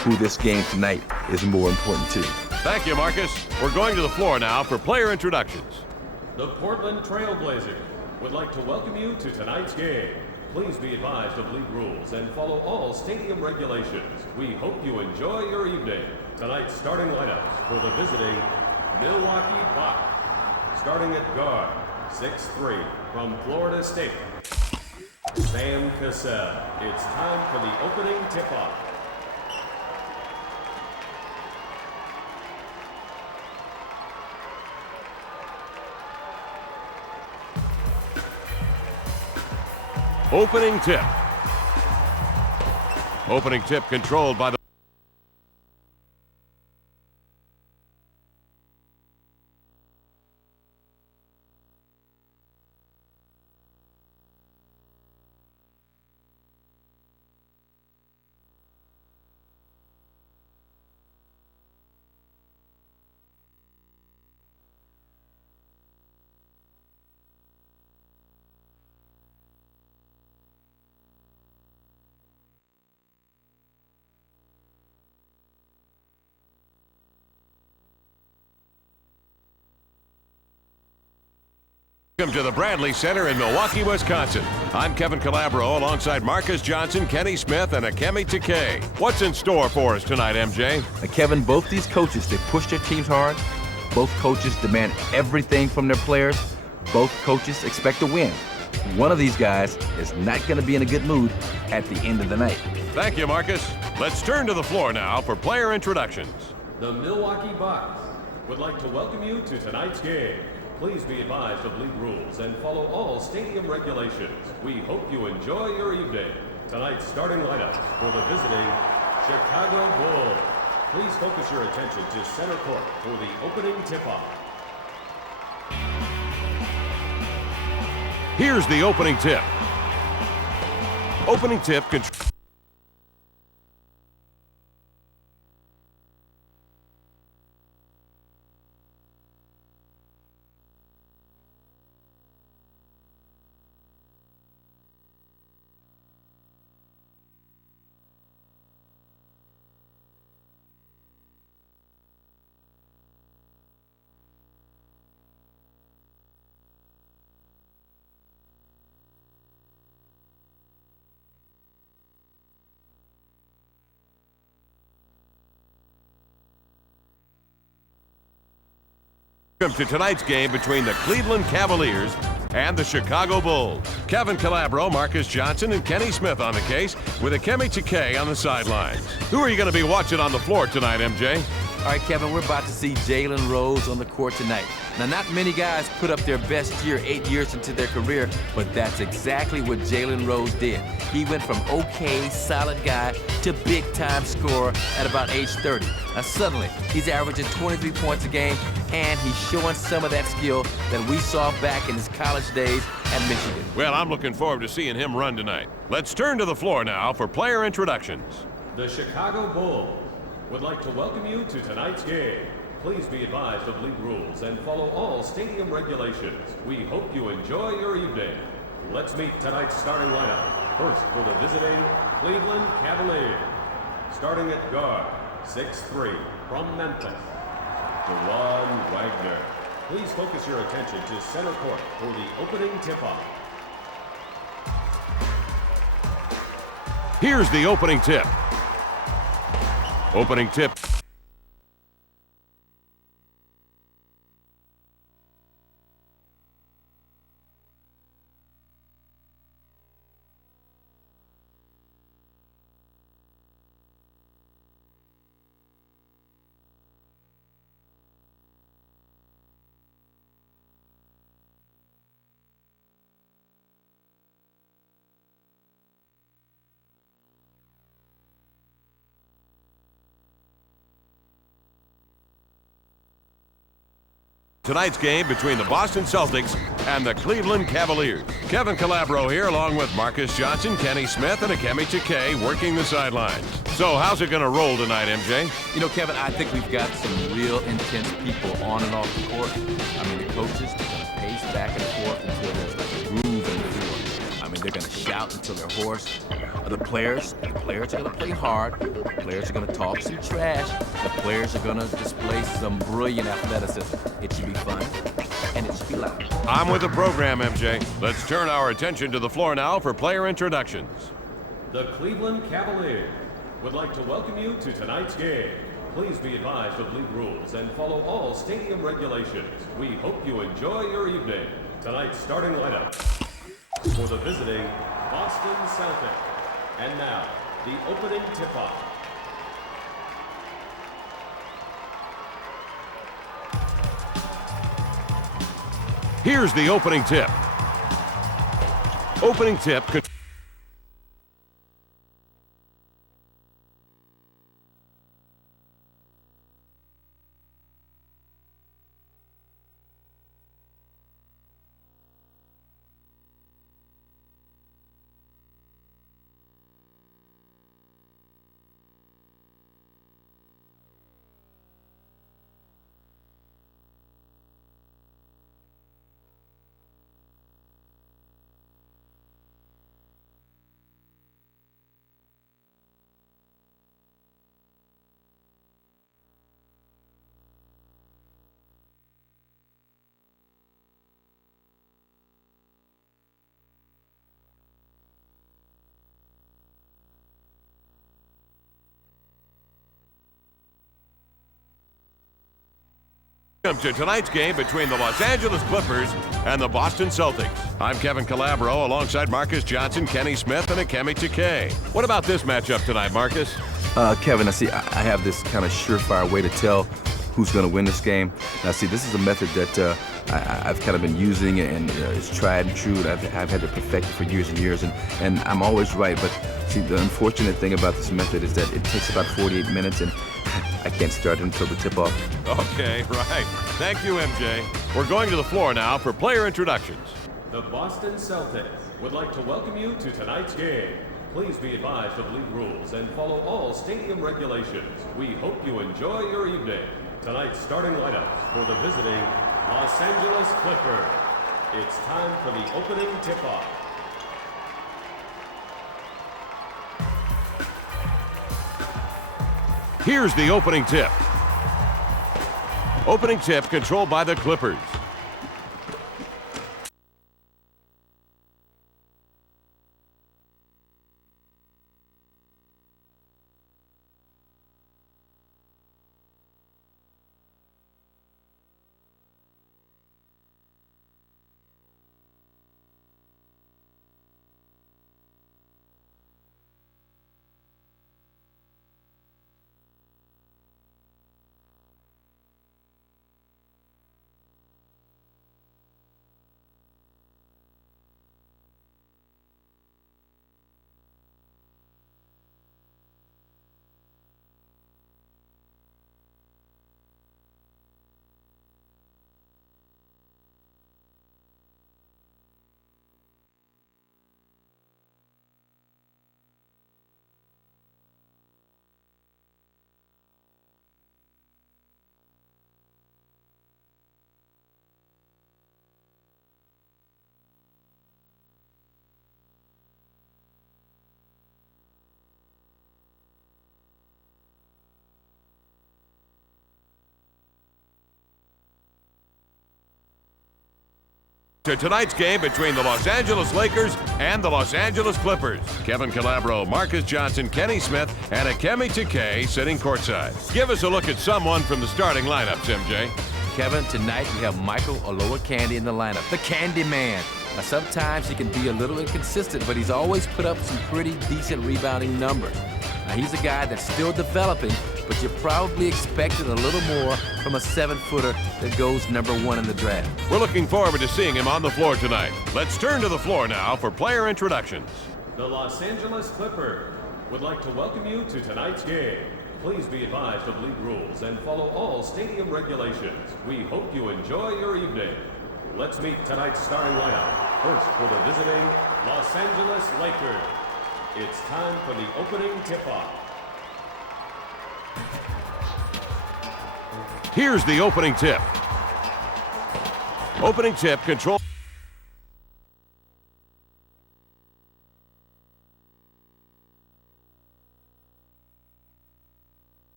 who this game tonight is more important to. Thank you, Marcus. We're going to the floor now for player introductions. The Portland Trail Blazers would like to welcome you to tonight's game. Please be advised of league rules and follow all stadium regulations. We hope you enjoy your evening. Tonight's starting lineups for the visiting Milwaukee Bucks. Starting at guard, 6'3", from Florida State, Sam Cassell. It's time for the opening tip-off. Opening tip. Opening tip controlled by the Welcome to the Bradley Center in Milwaukee, Wisconsin. I'm Kevin Calabro alongside Marcus Johnson, Kenny Smith, and Akemi Takei. What's in store for us tonight, MJ? Kevin, both these coaches, they push their teams hard. Both coaches demand everything from their players. Both coaches expect to win. One of these guys is not going to be in a good mood at the end of the night. Thank you, Marcus. Let's turn to the floor now for player introductions. The Milwaukee Bucks would like to welcome you to tonight's game. Please be advised of league rules and follow all stadium regulations. We hope you enjoy your evening. Tonight's starting lineup for the visiting Chicago Bulls. Please focus your attention to center court for the opening tip-off. Here's the opening tip. Opening tip control. Welcome to tonight's game between the Cleveland Cavaliers and the Chicago Bulls. Kevin Calabro, Marcus Johnson, and Kenny Smith on the case with Akemi Takei on the sidelines. Who are you going to be watching on the floor tonight, MJ? All right, Kevin, we're about to see Jalen Rose on the court tonight. Now, not many guys put up their best year 8 years into their career, but that's exactly what Jalen Rose did. He went from okay, solid guy to big-time scorer at about age 30. Now, suddenly, he's averaging 23 points a game, and he's showing some of that skill that we saw back in his college days at Michigan. Well, I'm looking forward to seeing him run tonight. Let's turn to the floor now for player introductions. The Chicago Bulls would like to welcome you to tonight's game. Please be advised of league rules and follow all stadium regulations. We hope you enjoy your evening. Let's meet tonight's starting lineup. First for the visiting Cleveland Cavaliers. Starting at guard, 6'3", from Memphis, DeJuan Wagner. Please focus your attention to center court for the opening tip-off. Here's the opening tip. Opening tip. Tonight's game between the Boston Celtics and the Cleveland Cavaliers. Kevin Calabro here along with Marcus Johnson, Kenny Smith, and Akemi Takei working the sidelines. So how's it going to roll tonight, MJ? You know, Kevin, I think we've got some real intense people on and off the court. I mean, the coaches are going to pace back and forth until there's like a groove in the floor. I mean, they're going to shout until they're hoarse. The players are going to play hard. The players are going to talk some trash. The players are going to display some brilliant athleticism. It should be fun, and it should be loud. I'm with the program, MJ. Let's turn our attention to the floor now for player introductions. The Cleveland Cavaliers would like to welcome you to tonight's game. Please be advised of league rules and follow all stadium regulations. We hope you enjoy your evening. Tonight's starting lineup for the visiting Boston Celtics. And now, the opening tip-off. Here's the opening tip. Opening tip. Welcome to tonight's game between the Los Angeles Clippers and the Boston Celtics. I'm Kevin Calabro alongside Marcus Johnson, Kenny Smith, and Akemi Takei. What about this matchup tonight, Marcus? Kevin, I have this kind of surefire way to tell who's going to win this game. Now, see, this is a method that I've kind of been using, and it's tried and true. And I've had to perfect it for years and years, and I'm always right. But see, the unfortunate thing about this method is that it takes about 48 minutes, and I can't start it until the tip-off. Okay, right. Thank you, MJ. We're going to the floor now for player introductions. The Boston Celtics would like to welcome you to tonight's game. Please be advised of league rules and follow all stadium regulations. We hope you enjoy your evening. Tonight's starting lineup for the visiting Los Angeles Clippers. It's time for the opening tip-off. Here's the opening tip. Opening tip controlled by the Clippers. To tonight's game between the Los Angeles Lakers and the Los Angeles Clippers. Kevin Calabro, Marcus Johnson, Kenny Smith, and Akemi Takei sitting courtside. Give us a look at someone from the starting lineups, MJ. Kevin, tonight we have Michael Oloa-Candy in the lineup, the Candy Man. Now, sometimes he can be a little inconsistent, but he's always put up some pretty decent rebounding numbers. Now, he's a guy that's still developing, but you probably expected a little more from a 7-footer that goes #1 in the draft. We're looking forward to seeing him on the floor tonight. Let's turn to the floor now for player introductions. The Los Angeles Clippers would like to welcome you to tonight's game. Please be advised of league rules and follow all stadium regulations. We hope you enjoy your evening. Let's meet tonight's starting lineup. First, for the visiting Los Angeles Lakers, it's time for the opening tip-off. Here's the opening tip. Opening tip control.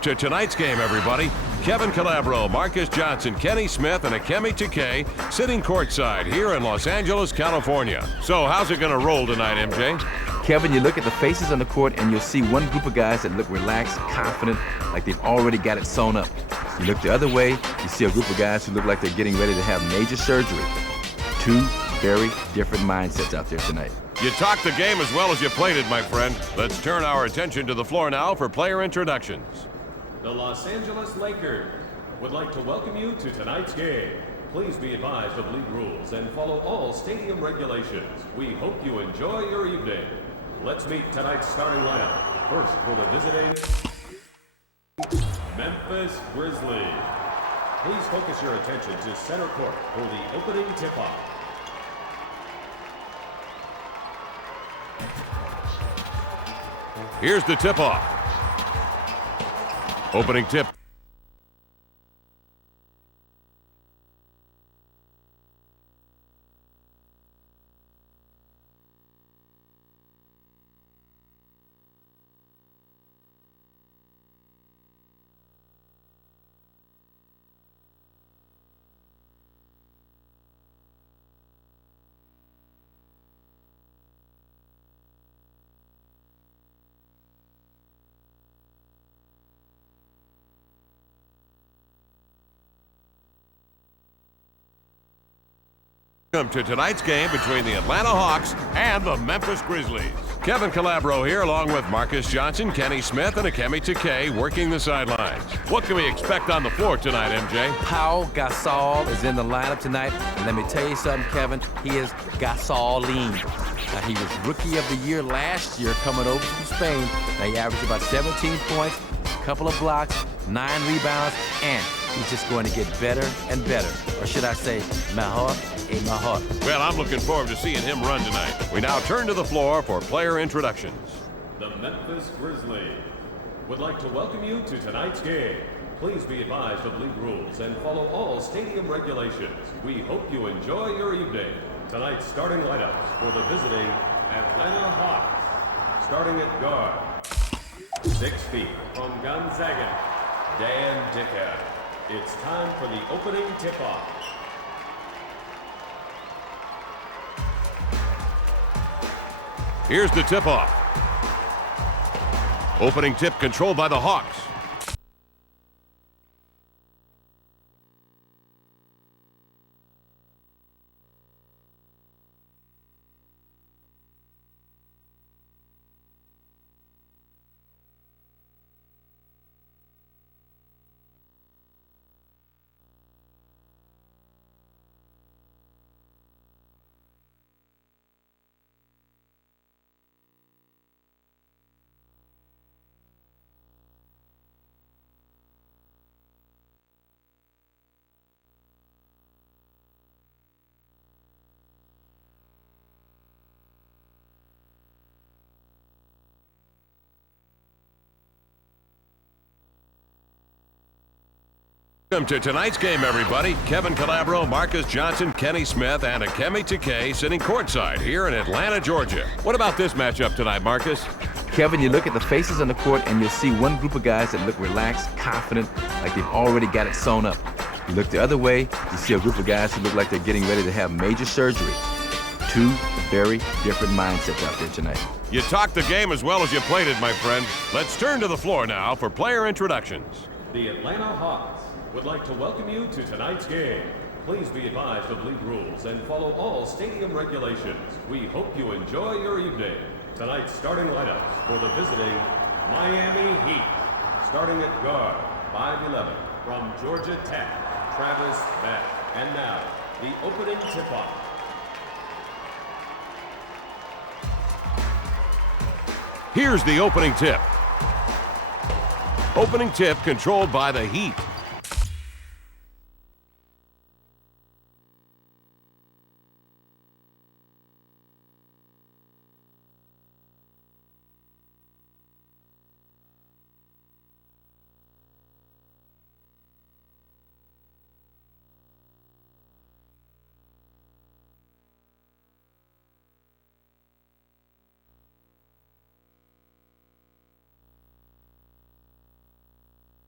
To tonight's game, everybody. Kevin Calabro, Marcus Johnson, Kenny Smith, and Akemi Takei sitting courtside here in Los Angeles, California. So how's it going to roll tonight, MJ? Kevin, you look at the faces on the court and you'll see one group of guys that look relaxed, confident, like they've already got it sewn up. You look the other way, you see a group of guys who look like they're getting ready to have major surgery. Two very different mindsets out there tonight. You talked the game as well as you played it, my friend. Let's turn our attention to the floor now for player introductions. The Los Angeles Lakers would like to welcome you to tonight's game. Please be advised of league rules and follow all stadium regulations. We hope you enjoy your evening. Let's meet tonight's starting lineup. First for the visiting Memphis Grizzlies. Please focus your attention to center court for the opening tip-off. Here's the tip-off. Opening tip. Welcome to tonight's game between the Atlanta Hawks and the Memphis Grizzlies. Kevin Calabro here along with Marcus Johnson, Kenny Smith, and Akemi Takei working the sidelines. What can we expect on the floor tonight, MJ? Pau Gasol is in the lineup tonight. And let me tell you something, Kevin. He is Gasoline. Now, he was Rookie of the Year last year coming over from Spain. Now, he averaged about 17 points, a couple of blocks, 9 rebounds, and he's just going to get better and better. Or should I say, mejor y mejor. Well, I'm looking forward to seeing him run tonight. We now turn to the floor for player introductions. The Memphis Grizzlies would like to welcome you to tonight's game. Please be advised of league rules and follow all stadium regulations. We hope you enjoy your evening. Tonight's starting lineups for the visiting Atlanta Hawks. Starting at guard, 6 feet from Gonzaga, Dan Dicker. It's time for the opening tip-off. Here's the tip-off. Opening tip controlled by the Hawks. Welcome to tonight's game, everybody. Kevin Calabro, Marcus Johnson, Kenny Smith, and Akemi Takei sitting courtside here in Atlanta, Georgia. What about this matchup tonight, Marcus? Kevin, you look at the faces on the court and you'll see one group of guys that look relaxed, confident, like they've already got it sewn up. You look the other way, you see a group of guys who look like they're getting ready to have major surgery. Two very different mindsets out there tonight. You talked the game as well as you played it, my friend. Let's turn to the floor now for player introductions. The Atlanta Hawks would like to welcome you to tonight's game. Please be advised of league rules and follow all stadium regulations. We hope you enjoy your evening. Tonight's starting lineups for the visiting Miami Heat. Starting at guard, 5'11", from Georgia Tech, Travis Beck. And now, the opening tip-off. Here's the opening tip. Opening tip controlled by the Heat.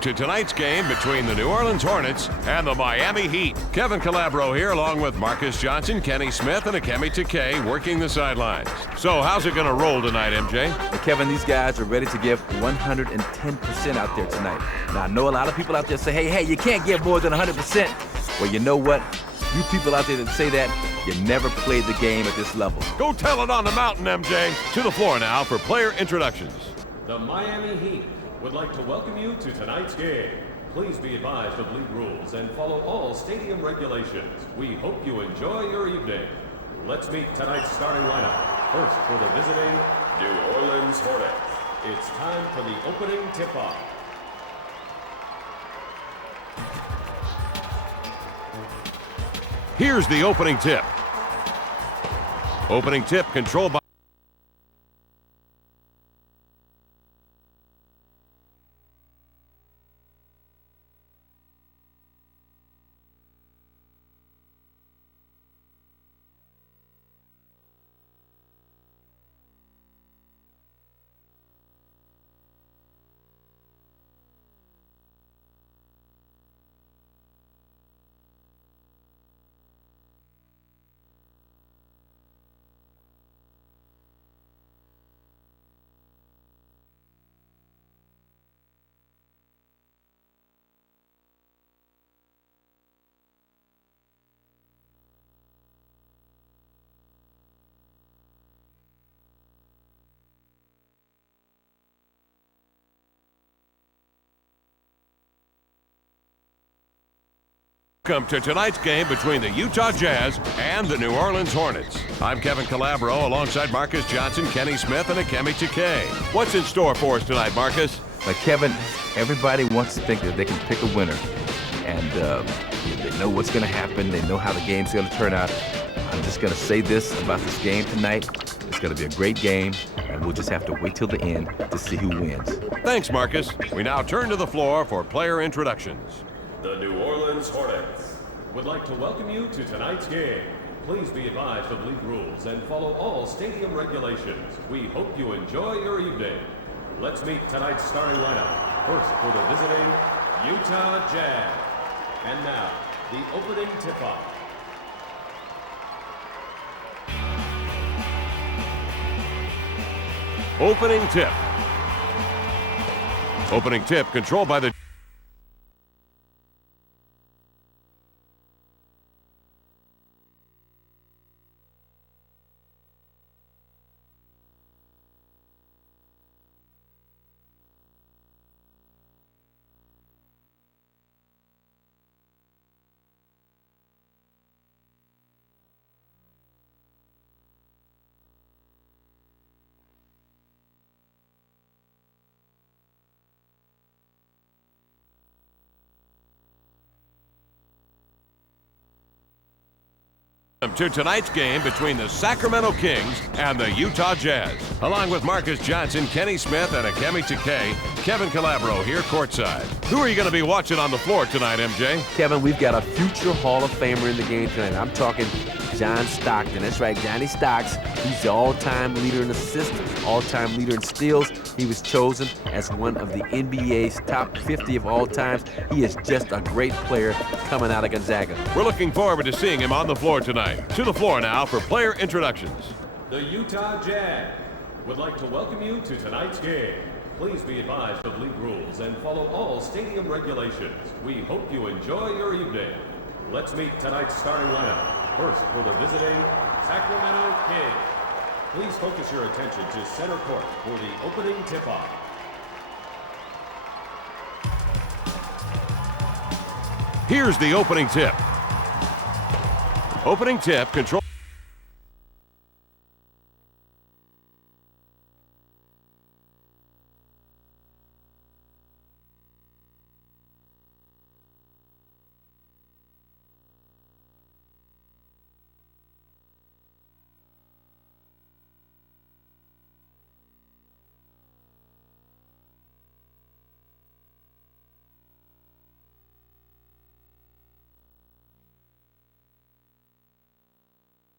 To tonight's game between the New Orleans Hornets and the Miami Heat. Kevin Calabro here along with Marcus Johnson, Kenny Smith, and Akemi Takei working the sidelines. So how's it going to roll tonight, MJ? Well, Kevin, these guys are ready to give 110% out there tonight. Now, I know a lot of people out there say, hey, you can't give more than 100%. Well, you know what? You people out there that say that, you never played the game at this level. Go tell it on the mountain, MJ. To the floor now for player introductions. The Miami Heat would like to welcome you to tonight's game. Please be advised of league rules and follow all stadium regulations. We hope you enjoy your evening. Let's meet tonight's starting lineup. First for the visiting New Orleans Hornets. It's time for the opening tip-off. Here's the opening tip. Opening tip controlled by Welcome to tonight's game between the Utah Jazz and the New Orleans Hornets. I'm Kevin Calabro alongside Marcus Johnson, Kenny Smith, and Akemi Takei. What's in store for us tonight, Marcus? Kevin, everybody wants to think that they can pick a winner. And they know what's going to happen. They know how the game's going to turn out. I'm just going to say this about this game tonight. It's going to be a great game, and we'll just have to wait till the end to see who wins. Thanks, Marcus. We now turn to the floor for player introductions. The New Orleans Hornets would like to welcome you to tonight's game. Please be advised of league rules and follow all stadium regulations. We hope you enjoy your evening. Let's meet tonight's starting lineup. First for the visiting Utah Jazz. And now, the opening tip-off. Opening tip. Opening tip controlled by the to tonight's game between the Sacramento Kings and the Utah Jazz. Along with Marcus Johnson, Kenny Smith, and Akemi Takei, Kevin Calabro here courtside. Who are you going to be watching on the floor tonight, MJ? Kevin, we've got a future Hall of Famer in the game tonight. I'm talking John Stockton. That's right, Johnny Stocks. He's the all-time leader in assists, all-time leader in steals. He was chosen as one of the NBA's top 50 of all times. He is just a great player coming out of Gonzaga. We're looking forward to seeing him on the floor tonight. To the floor now for player introductions. The Utah Jazz would like to welcome you to tonight's game. Please be advised of league rules and follow all stadium regulations. We hope you enjoy your evening. Let's meet tonight's starting lineup. First for the visiting Sacramento Kings. Please focus your attention to center court for the opening tip-off. Here's the opening tip. Opening tip control.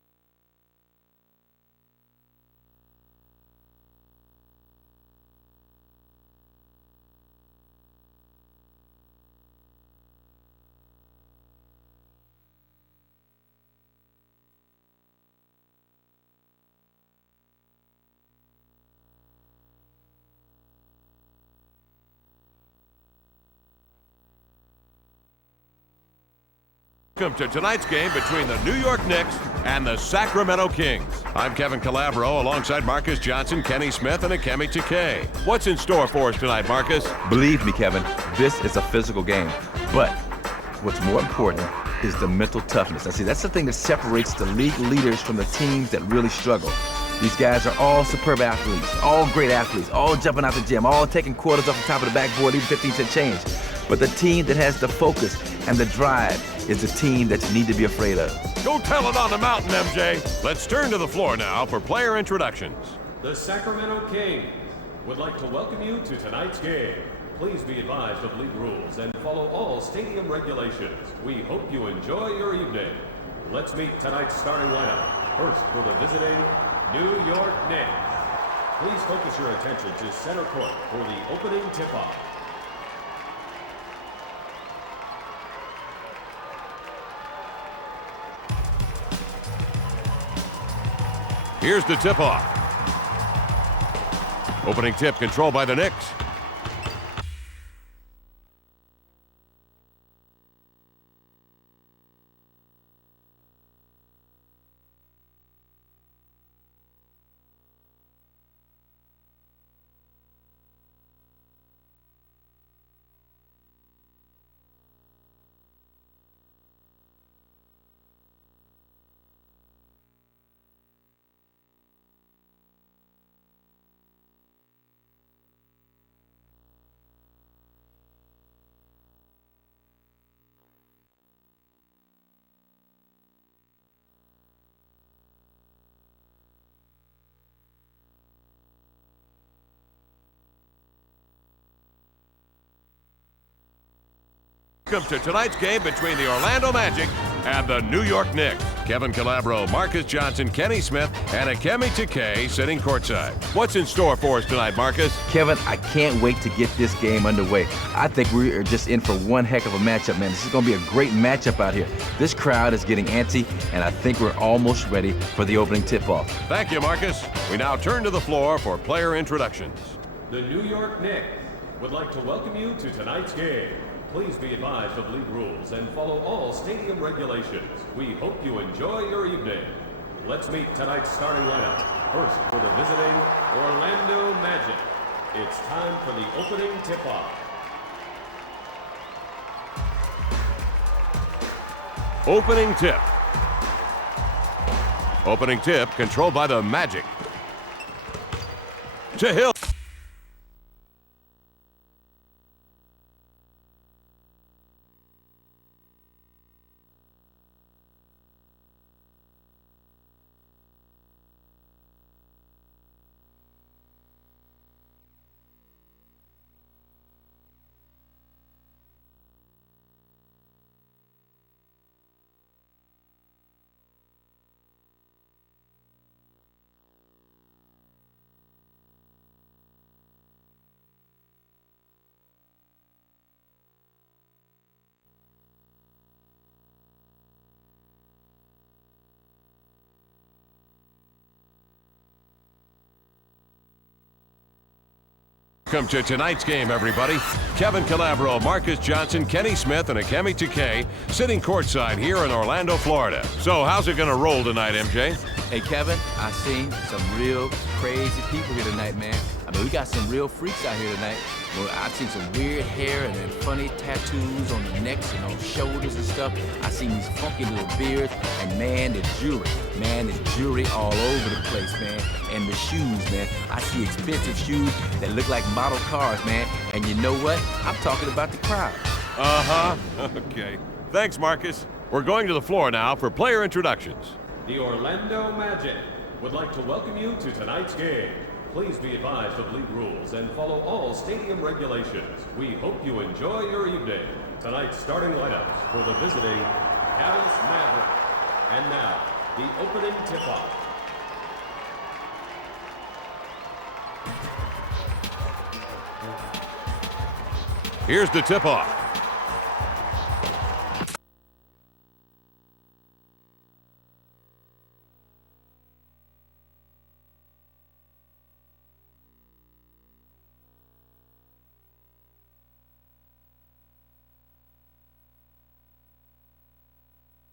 Welcome to tonight's game between the New York Knicks and the Sacramento Kings. I'm Kevin Calabro alongside Marcus Johnson, Kenny Smith, and Akemi Takei. What's in store for us tonight, Marcus? Believe me, Kevin, this is a physical game. But what's more important is the mental toughness. I see that's the thing that separates the league leaders from the teams that really struggle. These guys are all superb athletes, all great athletes, all jumping out the gym, all taking quarters off the top of the backboard, even 15-cent change. But the team that has the focus and the drive is the team that you need to be afraid of. Go tell it on the mountain, MJ. Let's turn to the floor now for player introductions. The Sacramento Kings would like to welcome you to tonight's game. Please be advised of league rules and follow all stadium regulations. We hope you enjoy your evening. Let's meet tonight's starting lineup. First, for the visiting New York Knicks. Please focus your attention to center court for the opening tip-off. Here's the tip-off. Opening tip controlled by the Knicks. Welcome to tonight's game between the Orlando Magic and the New York Knicks. Kevin Calabro, Marcus Johnson, Kenny Smith, and Akemi Takei sitting courtside. What's in store for us tonight, Marcus? Kevin, I can't wait to get this game underway. I think we are just in for one heck of a matchup, man. This is going to be a great matchup out here. This crowd is getting antsy, and I think we're almost ready for the opening tip-off. Thank you, Marcus. We now turn to the floor for player introductions. The New York Knicks would like to welcome you to tonight's game. Please be advised of league rules and follow all stadium regulations. We hope you enjoy your evening. Let's meet tonight's starting lineup. First, for the visiting Orlando Magic. It's time for the opening tip-off. Opening tip. Opening tip controlled by the Magic. To Hill. Welcome to tonight's game, everybody. Kevin Calabro, Marcus Johnson, Kenny Smith, and Akemi Takei sitting courtside here in Orlando, Florida. So how's it going to roll tonight, MJ? Hey, Kevin, I've seen some real crazy people here tonight, man. I mean, we got some real freaks out here tonight. Well, I've seen some weird hair and then funny tattoos on the necks and on shoulders and stuff. I've seen these funky little beards, and man, the jewelry. Man, there's jewelry all over the place, man. And the shoes, man. I see expensive shoes that look like model cars, man. And you know what? I'm talking about the crowd. Uh-huh. Okay. Thanks, Marcus. We're going to the floor now for player introductions. The Orlando Magic would like to welcome you to tonight's game. Please be advised of league rules and follow all stadium regulations. We hope you enjoy your evening. Tonight's starting lineups for the visiting Dallas Mavericks. And now, the opening tip-off. Here's the tip-off.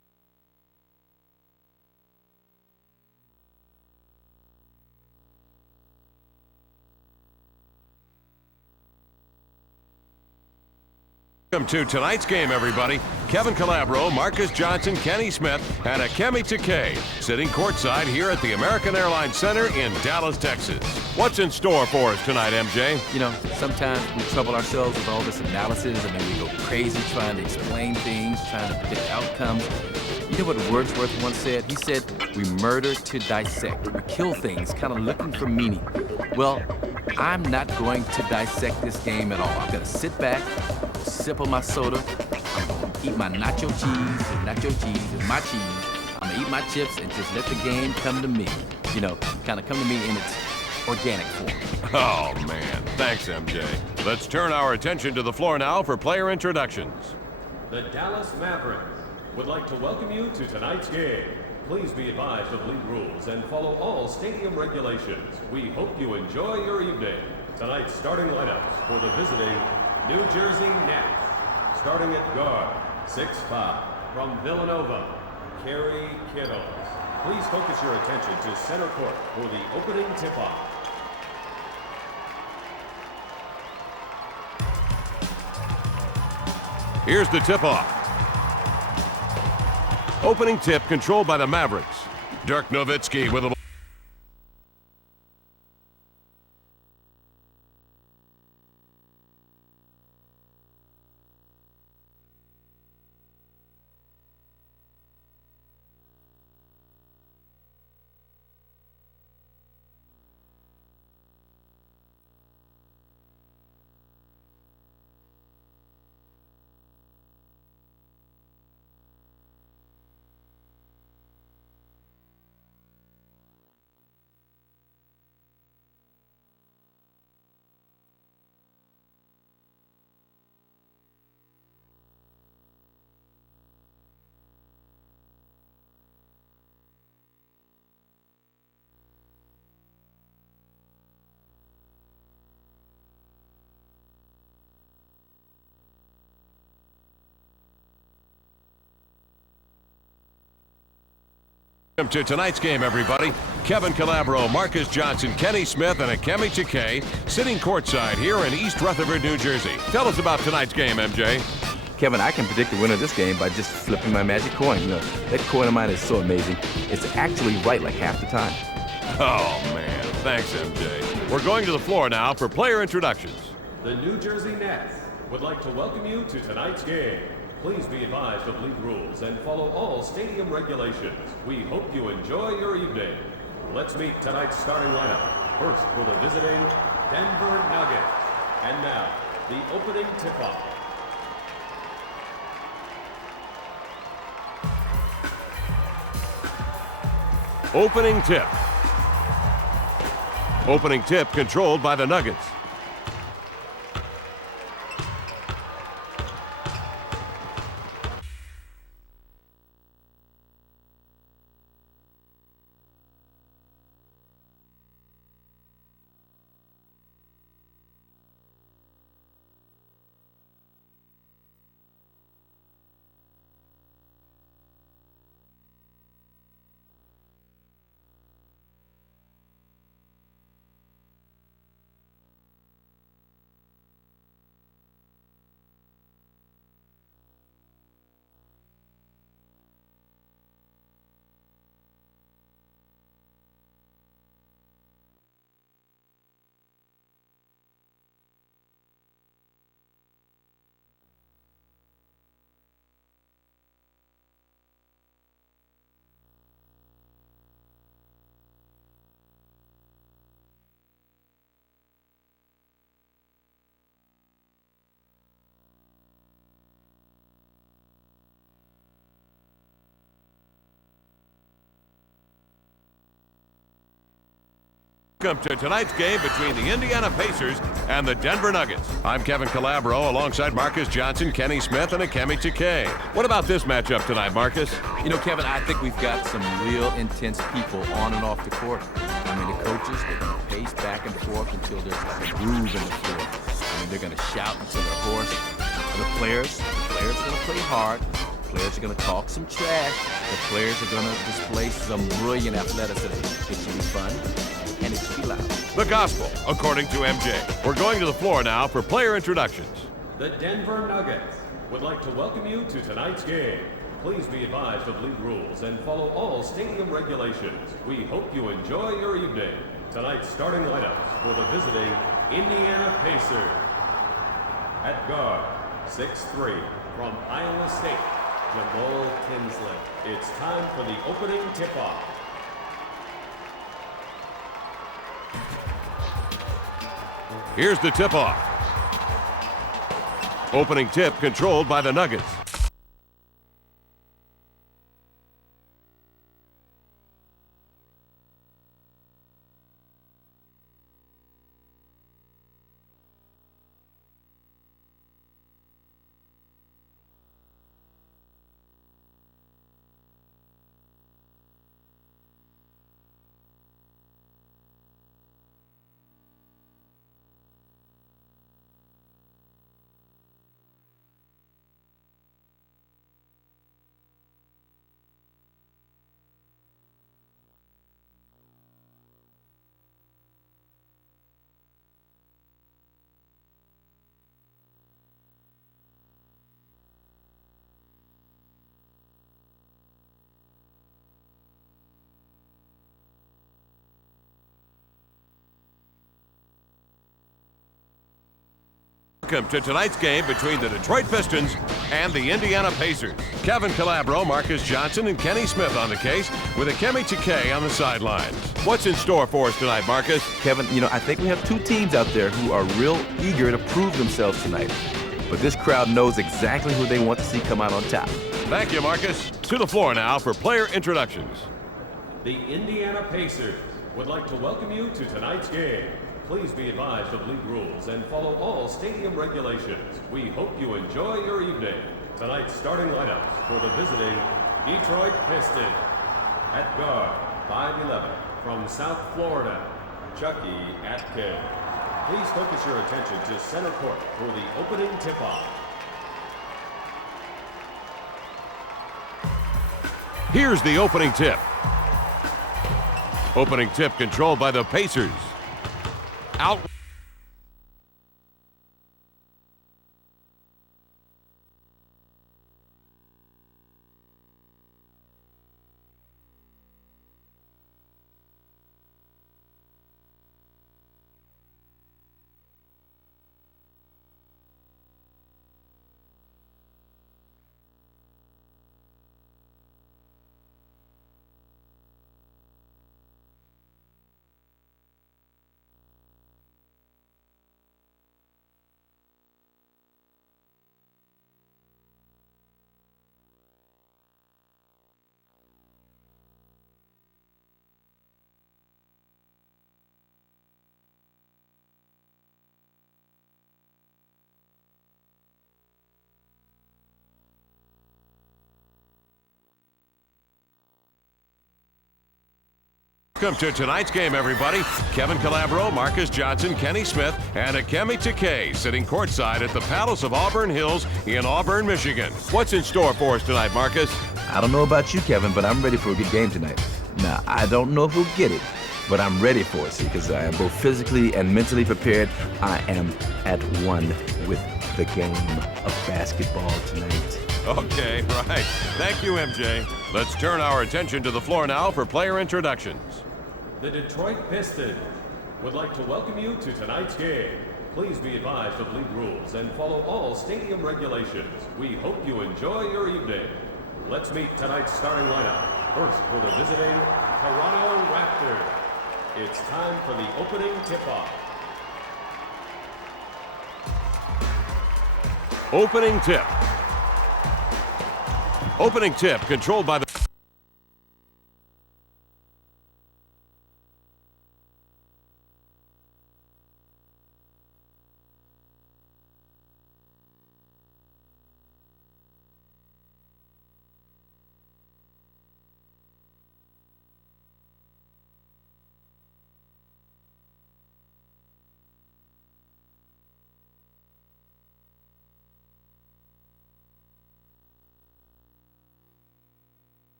Welcome to tonight's game, everybody. Kevin Calabro, Marcus Johnson, Kenny Smith, and Akemi Takei sitting courtside here at the American Airlines Center in Dallas, Texas. What's in store for us tonight, MJ? You know, sometimes we trouble ourselves with all this analysis, and then we go crazy trying to explain things, trying to predict outcomes. You know what Wordsworth once said? He said, we murder to dissect. We kill things, kind of looking for meaning. Well, I'm not going to dissect this game at all. I'm going to sit back, sip on my soda, I'm going to eat my nacho cheese is my cheese. I'm going to eat my chips and just let the game come to me. You know, kind of come to me in its organic form. Oh, man. Thanks, MJ. Let's turn our attention to the floor now for player introductions. The Dallas Mavericks would like to welcome you to tonight's game. Please be advised of league rules and follow all stadium regulations. We hope you enjoy your evening. Tonight's starting lineups for the visiting New Jersey Nets. Starting at guard, 6'5", from Villanova, Kerry Kittles. Please focus your attention to center court for the opening tip-off. Here's the tip-off. Opening tip controlled by the Mavericks. Dirk Nowitzki with a... Welcome to tonight's game, everybody. Kevin Calabro, Marcus Johnson, Kenny Smith, and Akemi Takei sitting courtside here in East Rutherford, New Jersey. Tell us about tonight's game, MJ. Kevin, I can predict the winner of this game by just flipping my magic coin. You know, that coin of mine is so amazing. It's actually right like half the time. Oh, man. Thanks, MJ. We're going to the floor now for player introductions. The New Jersey Nets would like to welcome you to tonight's game. Please be advised of league rules and follow all stadium regulations. We hope you enjoy your evening. Let's meet tonight's starting lineup. First for the visiting Denver Nuggets. And now, the opening tip-off. Opening tip. Opening tip controlled by the Nuggets. Welcome to tonight's game between the Indiana Pacers and the Denver Nuggets. I'm Kevin Calabro alongside Marcus Johnson, Kenny Smith, and Akemi Takei. What about this matchup tonight, Marcus? You know, Kevin, I think we've got some real intense people on and off the court. I mean, the coaches, they're going to pace back and forth until there's like a groove in the floor. I mean, they're going to shout until they're hoarse. And the players are going to play hard. The players are going to talk some trash. The players are going to display some brilliant athleticism. It should be fun. And it should be loud. The gospel, according to MJ. We're going to the floor now for player introductions. The Denver Nuggets would like to welcome you to tonight's game. Please be advised of league rules and follow all stadium regulations. We hope you enjoy your evening. Tonight's starting lineups for the visiting Indiana Pacers. At guard, 6'3", from Iowa State, Jamal Tinsley. It's time for the opening tip-off. Here's the tip-off. Opening tip controlled by the Nuggets. Welcome to tonight's game between the Detroit Pistons and the Indiana Pacers. Kevin Calabro, Marcus Johnson, and Kenny Smith on the case with Akemi Chike on the sidelines. What's in store for us tonight, Marcus? Kevin, I think we have two teams out there who are real eager to prove themselves tonight. But this crowd knows exactly who they want to see come out on top. Thank you, Marcus. To the floor now for player introductions. The Indiana Pacers would like to welcome you to tonight's game. Please be advised of league rules and follow all stadium regulations. We hope you enjoy your evening. Tonight's starting lineups for the visiting Detroit Pistons. At guard, 5'11", from South Florida, Chucky Atkins. Please focus your attention to center court for the opening tip-off. Here's the opening tip. Opening tip controlled by the Pacers. Out. Welcome to tonight's game, everybody. Kevin Calabro, Marcus Johnson, Kenny Smith, and Akemi Chike sitting courtside at the Palace of Auburn Hills in Auburn, Michigan. What's in store for us tonight, Marcus? I don't know about you, Kevin, but I'm ready for a good game tonight. Now, I don't know if we'll get it, but I'm ready for it, because I am both physically and mentally prepared. I am at one with the game of basketball tonight. Okay, right. Thank you, MJ. Let's turn our attention to the floor now for player introductions. The Detroit Pistons would like to welcome you to tonight's game. Please be advised of league rules and follow all stadium regulations. We hope you enjoy your evening. Let's meet tonight's starting lineup. First, for the visiting Toronto Raptors. It's time for the opening tip-off. Opening tip. Opening tip controlled by the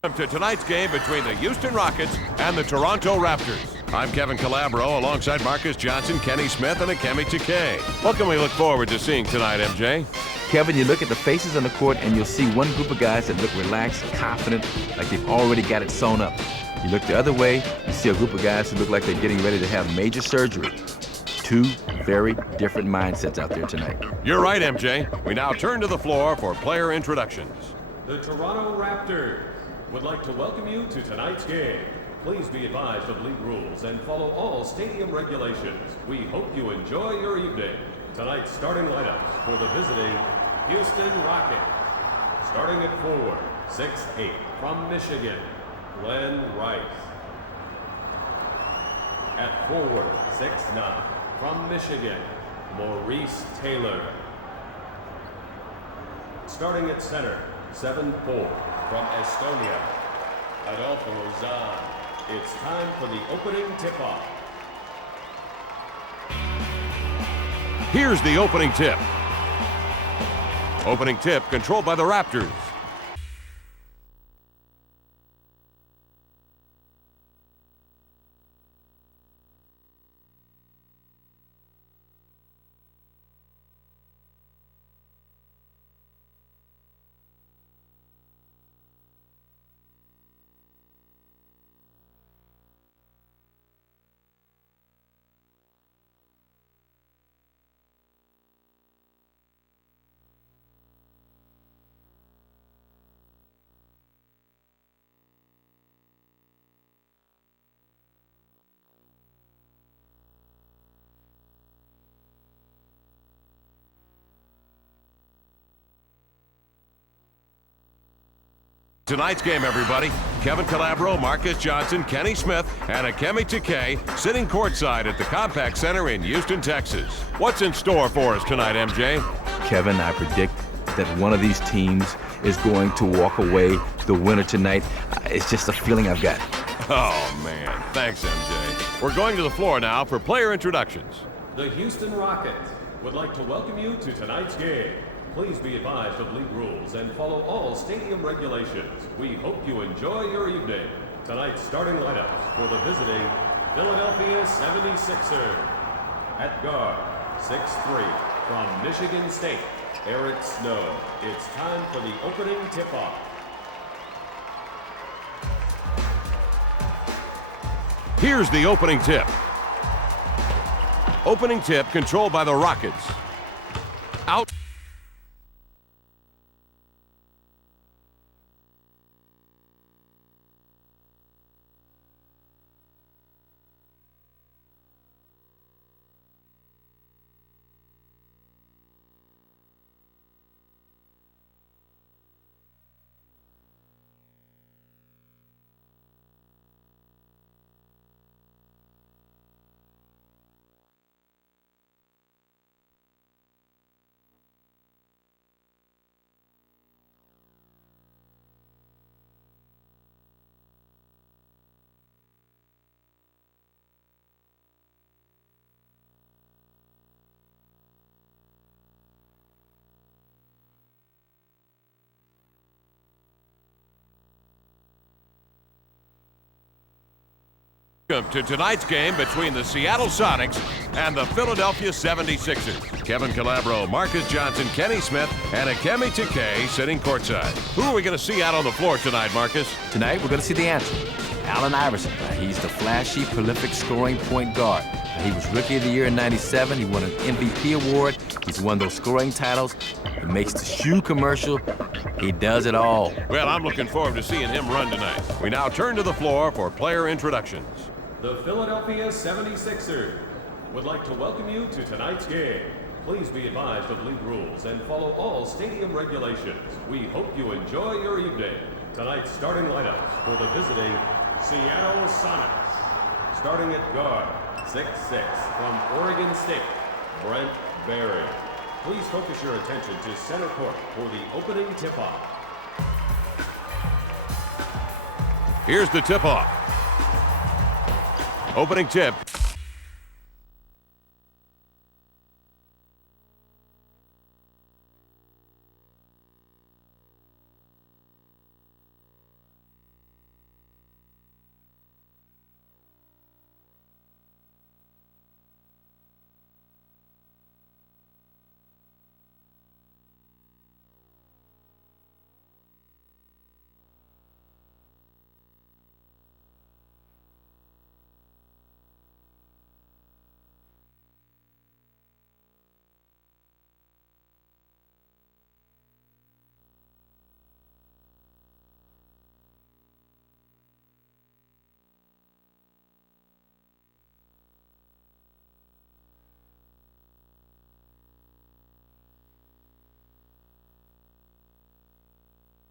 To tonight's game between the Houston Rockets and the Toronto Raptors. I'm Kevin Calabro alongside Marcus Johnson, Kenny Smith, and Akemi Takei. What can we look forward to seeing tonight, MJ? Kevin, you look at the faces on the court and you'll see one group of guys that look relaxed, confident, like they've already got it sewn up. You look the other way, you see a group of guys who look like they're getting ready to have major surgery. Two very different mindsets out there tonight. You're right, MJ. We now turn to the floor for player introductions. The Toronto Raptors would like to welcome you to tonight's game. Please be advised of league rules and follow all stadium regulations. We hope you enjoy your evening. Tonight's starting lineups for the visiting Houston Rockets. Starting at 4, 6'8" from Michigan, Glenn Rice. At forward, 6'9" from Michigan, Maurice Taylor. Starting at center, 7'4" from Estonia, Adolfo Rozan. It's time for the opening tip-off. Here's the opening tip. Opening tip controlled by the Raptors. Tonight's game, everybody. Kevin Calabro, Marcus Johnson, Kenny Smith, and Akemi Takei sitting courtside at the Compaq Center in Houston, Texas. What's in store for us tonight, MJ? Kevin, I predict that one of these teams is going to walk away the winner tonight. It's just a feeling I've got. Oh, man. Thanks, MJ. We're going to the floor now for player introductions. The Houston Rockets would like to welcome you to tonight's game. Please be advised of league rules and follow all stadium regulations. We hope you enjoy your evening. Tonight's starting lineups for the visiting Philadelphia 76ers. At guard, 6'3" from Michigan State, Eric Snow. It's time for the opening tip-off. Here's the opening tip. Opening tip controlled by the Rockets. Out. Welcome to tonight's game between the Seattle Sonics and the Philadelphia 76ers. Kevin Calabro, Marcus Johnson, Kenny Smith, and Akemi Takei sitting courtside. Who are we going to see out on the floor tonight, Marcus? Tonight, we're going to see the answer. Allen Iverson. He's the flashy, prolific scoring point guard. He was Rookie of the Year in '97. He won an MVP award. He's won those scoring titles. He makes the shoe commercial. He does it all. Well, I'm looking forward to seeing him run tonight. We now turn to the floor for player introductions. The Philadelphia 76ers would like to welcome you to tonight's game. Please be advised of league rules and follow all stadium regulations. We hope you enjoy your evening. Tonight's starting lineups for the visiting Seattle Sonics. Starting at guard, 6'6" from Oregon State, Brent Berry. Please focus your attention to center court for the opening tip-off. Here's the tip-off. Opening tip.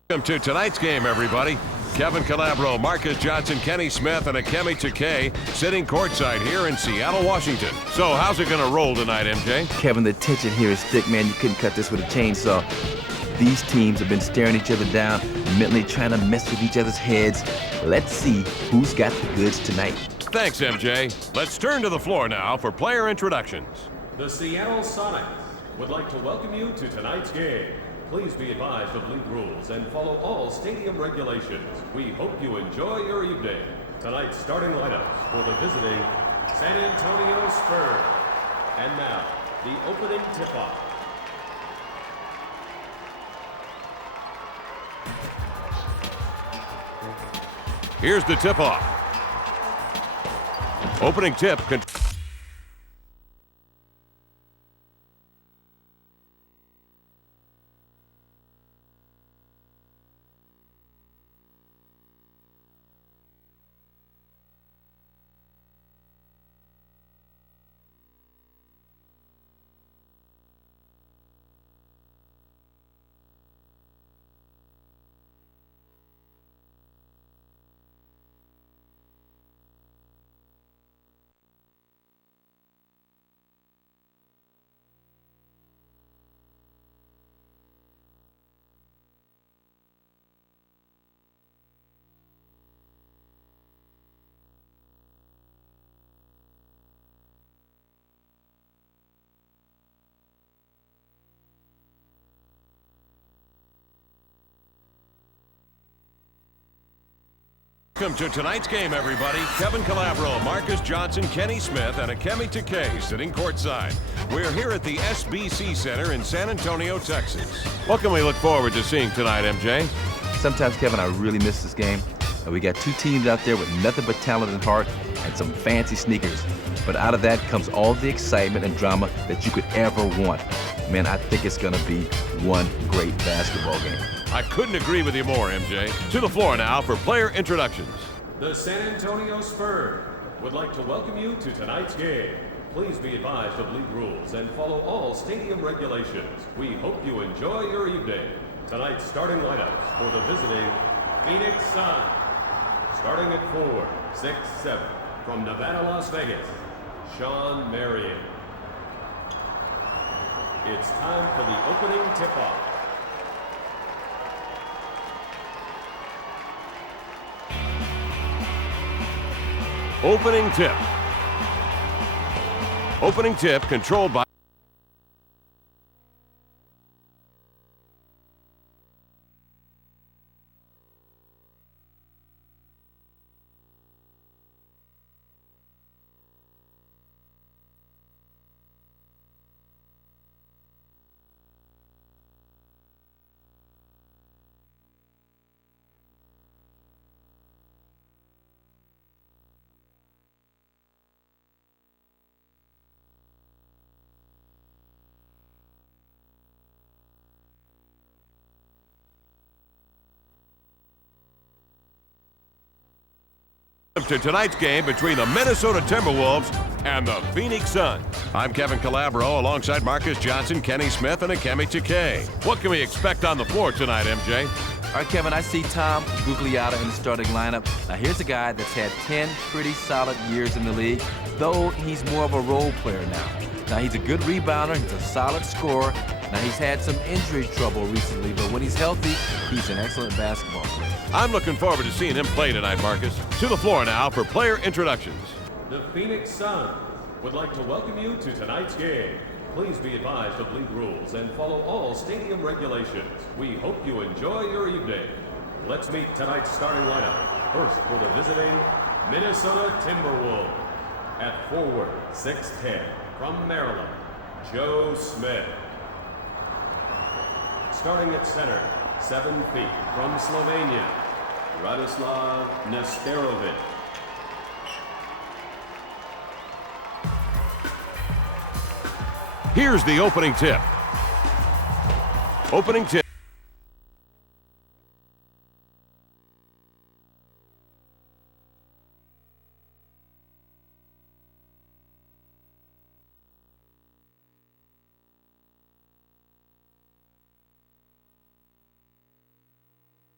Welcome to tonight's game, everybody. Kevin Calabro, Marcus Johnson, Kenny Smith, and Akemi Takei sitting courtside here in Seattle, Washington. So how's it going to roll tonight, MJ? Kevin, the tension here is thick, man. You couldn't cut this with a chainsaw. These teams have been staring each other down, mentally trying to mess with each other's heads. Let's see who's got the goods tonight. Thanks, MJ. Let's turn to the floor now for player introductions. The Seattle Sonics would like to welcome you to tonight's game. Please be advised of league rules and follow all stadium regulations. We hope you enjoy your evening. Tonight's starting lineups for the visiting San Antonio Spurs. And now, the opening tip-off. Here's the tip-off. Opening tip. Welcome to tonight's game, everybody. Kevin Calabro, Marcus Johnson, Kenny Smith, and Akemi Takei sitting courtside. We're here at the SBC Center in San Antonio, Texas. What can we look forward to seeing tonight, MJ? Sometimes, Kevin, I really miss this game. We got two teams out there with nothing but talent and heart and some fancy sneakers. But out of that comes all the excitement and drama that you could ever want. Man, I think it's going to be one great basketball game. I couldn't agree with you more, MJ. To the floor now for player introductions. The San Antonio Spurs would like to welcome you to tonight's game. Please be advised of league rules and follow all stadium regulations. We hope you enjoy your evening. Tonight's starting lineups for the visiting Phoenix Suns. Starting at 4, 6, 7 from Nevada, Las Vegas, Sean Marion. It's time for the opening tip-off. Opening tip. Opening tip controlled by to tonight's game between the Minnesota Timberwolves and the Phoenix Suns. I'm Kevin Calabro alongside Marcus Johnson, Kenny Smith, and Akemi Takei. What can we expect on the floor tonight, MJ? All right, Kevin, I see Tom Gugliotta in the starting lineup. Now, here's a guy that's had 10 pretty solid years in the league, though he's more of a role player now. Now, he's a good rebounder. He's a solid scorer. Now, he's had some injury trouble recently, but when he's healthy, he's an excellent basketball player. I'm looking forward to seeing him play tonight, Marcus. To the floor now for player introductions. The Phoenix Suns would like to welcome you to tonight's game. Please be advised of league rules and follow all stadium regulations. We hope you enjoy your evening. Let's meet tonight's starting lineup. First for the visiting Minnesota Timberwolves. At forward, 6'10", from Maryland, Joe Smith. Starting at center, 7 feet, from Slovenia, Radislav Nesterovic. Here's the opening tip. Opening tip.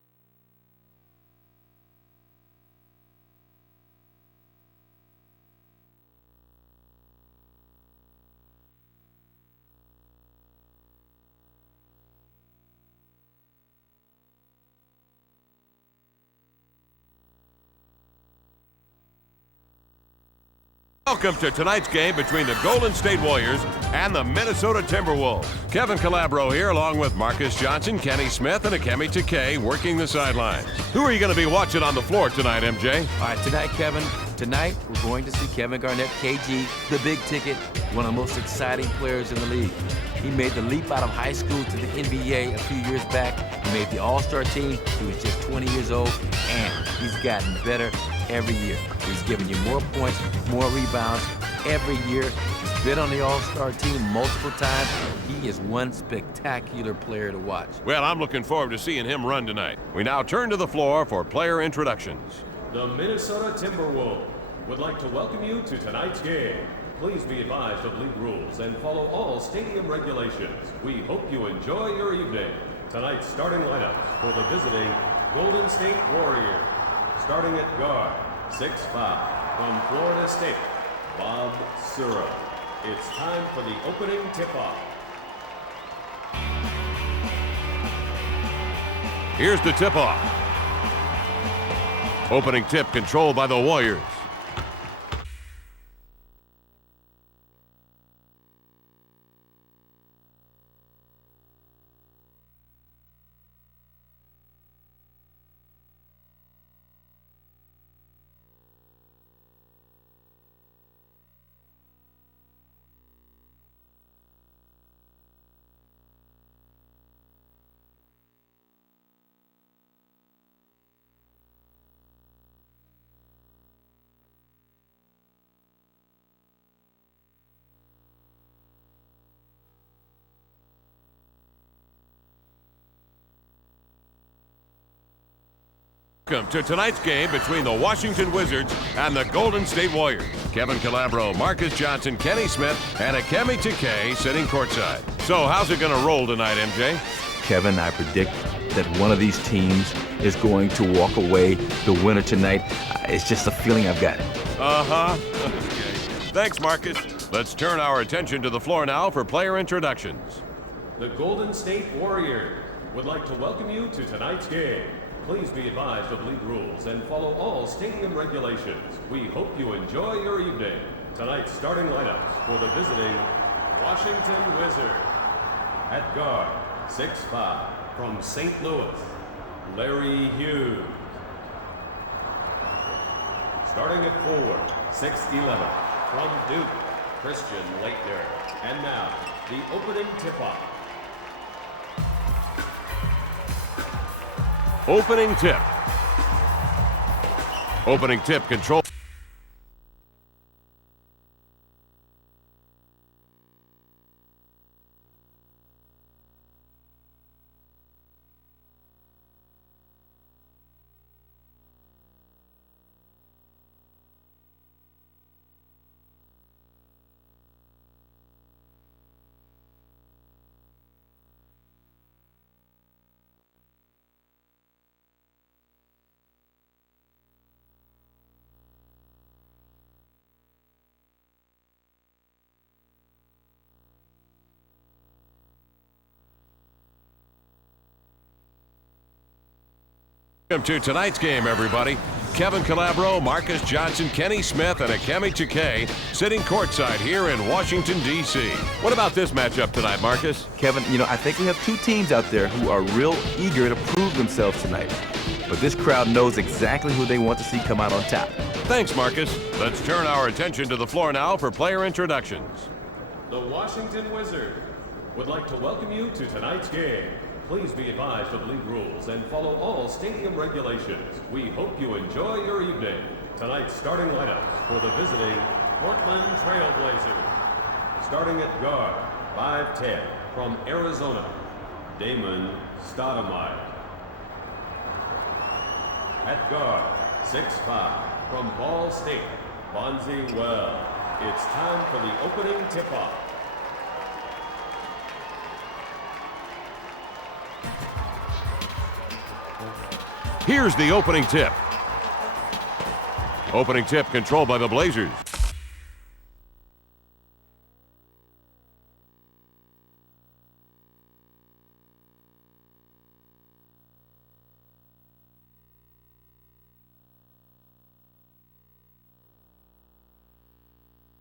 Welcome to tonight's game between the Golden State Warriors and the Minnesota Timberwolves. Kevin Calabro here along with Marcus Johnson, Kenny Smith, and Akemi Takei working the sidelines. Who are you going to be watching on the floor tonight, MJ? All right, tonight, Kevin, we're going to see Kevin Garnett, KG, the big ticket, one of the most exciting players in the league. He made the leap out of high school to the NBA a few years back. He made the All-Star team. He was just 20 years old, and he's gotten better every year. He's giving you more points, more rebounds every year. He's been on the All-Star team multiple times. He is one spectacular player to watch. Well, I'm looking forward to seeing him run tonight. We now turn to the floor for player introductions. The Minnesota Timberwolves would like to welcome you to tonight's game. Please be advised of league rules and follow all stadium regulations. We hope you enjoy your evening. Tonight's starting lineups for the visiting Golden State Warriors. Starting at guard, 6'5", from Florida State, Bob Sura. It's time for the opening tip-off. Here's the tip-off. Opening tip controlled by the Warriors. Welcome to tonight's game between the Washington Wizards and the Golden State Warriors. Kevin Calabro, Marcus Johnson, Kenny Smith, and Akemi Takei sitting courtside. So how's it going to roll tonight, MJ? Kevin, I predict that one of these teams is going to walk away the winner tonight. It's just a feeling I've got. Uh-huh. Okay. Thanks, Marcus. Let's turn our attention to the floor now for player introductions. The Golden State Warriors would like to welcome you to tonight's game. Please be advised of league rules and follow all stadium regulations. We hope you enjoy your evening. Tonight's starting lineups for the visiting Washington Wizards. At guard, 6'5", from St. Louis, Larry Hughes. Starting at forward, 6'11", from Duke, Christian Laettner. And now, the opening tip-off. Opening tip. Opening tip control. Welcome to tonight's game, everybody. Kevin Calabro, Marcus Johnson, Kenny Smith, and Akemi Takei sitting courtside here in Washington, D.C. What about this matchup tonight, Marcus? Kevin, I think we have two teams out there who are real eager to prove themselves tonight. But this crowd knows exactly who they want to see come out on top. Thanks, Marcus. Let's turn our attention to the floor now for player introductions. The Washington Wizards would like to welcome you to tonight's game. Please be advised of league rules and follow all stadium regulations. We hope you enjoy your evening. Tonight's starting lineups for the visiting Portland Trailblazers. Starting at guard, 5'10", from Arizona, Damon Stoudemire. At guard, 6'5", from Ball State, Bonzi Wells. It's time for the opening tip-off. Here's the opening tip. Opening tip controlled by the Blazers.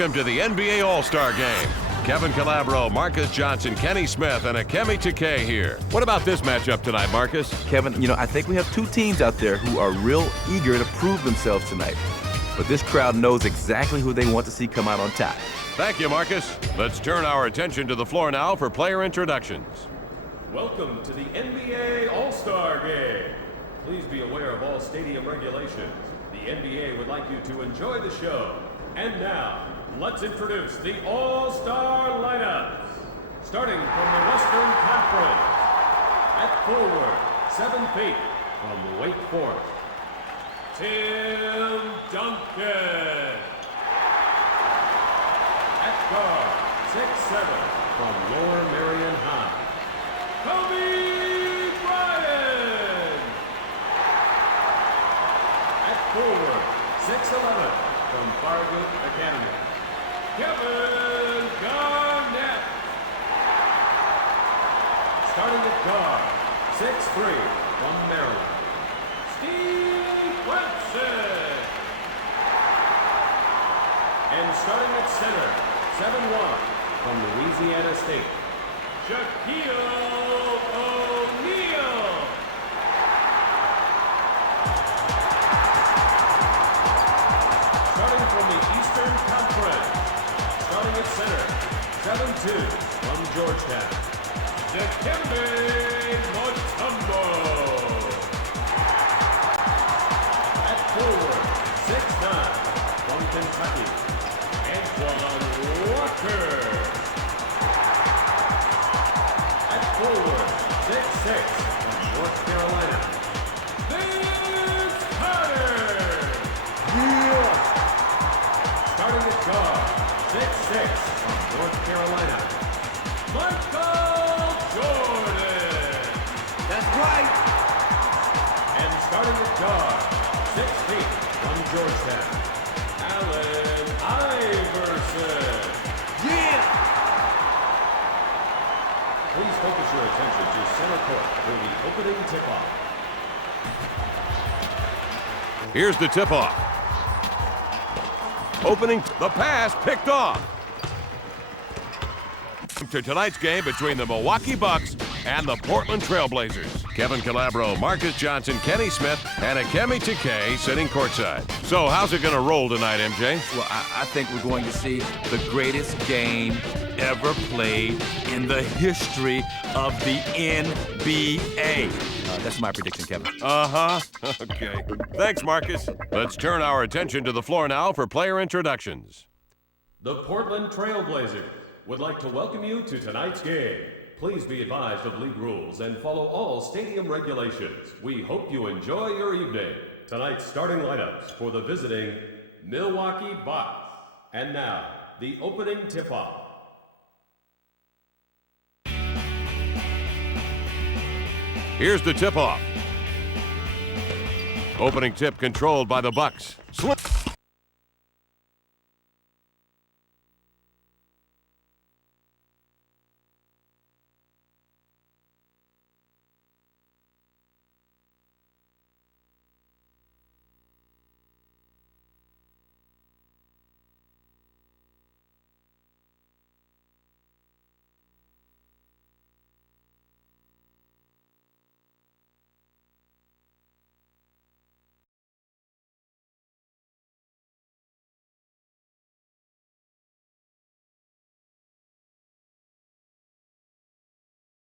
Welcome to the NBA All-Star Game. Kevin Calabro, Marcus Johnson, Kenny Smith, and Akemi Takei here. What about this matchup tonight, Marcus? Kevin, I think we have two teams out there who are real eager to prove themselves tonight. But this crowd knows exactly who they want to see come out on top. Thank you, Marcus. Let's turn our attention to the floor now for player introductions. Welcome to the NBA All-Star Game. Please be aware of all stadium regulations. The NBA would like you to enjoy the show. And now, let's introduce the All-Star lineups. Starting from the Western Conference. At forward, 7 feet from Wake Forest, Tim Duncan. At guard, 6'7", from Lower Merion High, Kobe Bryant. At forward, 6'11", from Fargood Academy, Kevin Garnett. Starting at guard, 6'3", from Maryland, Steve Webson. And starting at center, 7'1", from Louisiana State, Shaquille O'Neal. Starting from the Eastern Conference, starting at center, 7'2", from Georgetown, Dikembe Mutombo. At forward, 6'9", from Kentucky, Antoine Walker. At forward, 6'6", from North Carolina, Vince Carter. Yeah. Starting at guard, 6'6", from North Carolina, Michael Jordan. That's right. And starting at guard, 6 feet, from Georgetown, Allen Iverson. Yeah! Please focus your attention to center court for the opening tip-off. Here's the tip-off. Opening, the pass picked off. To tonight's game between the Milwaukee Bucks and the Portland Trail Blazers. Kevin Calabro, Marcus Johnson, Kenny Smith, and Akemi Takei sitting courtside. So how's it going to roll tonight, MJ? Well, I think we're going to see the greatest game ever played in the history of the NBA. That's my prediction, Kevin. Okay. Thanks, Marcus. Let's turn our attention to the floor now for player introductions. The Portland Trail Blazers would like to welcome you to tonight's game. Please be advised of league rules and follow all stadium regulations. We hope you enjoy your evening. Tonight's starting lineups for the visiting Milwaukee Bucks. And now, the opening tip-off. Here's the tip-off. Opening tip controlled by the Bucks.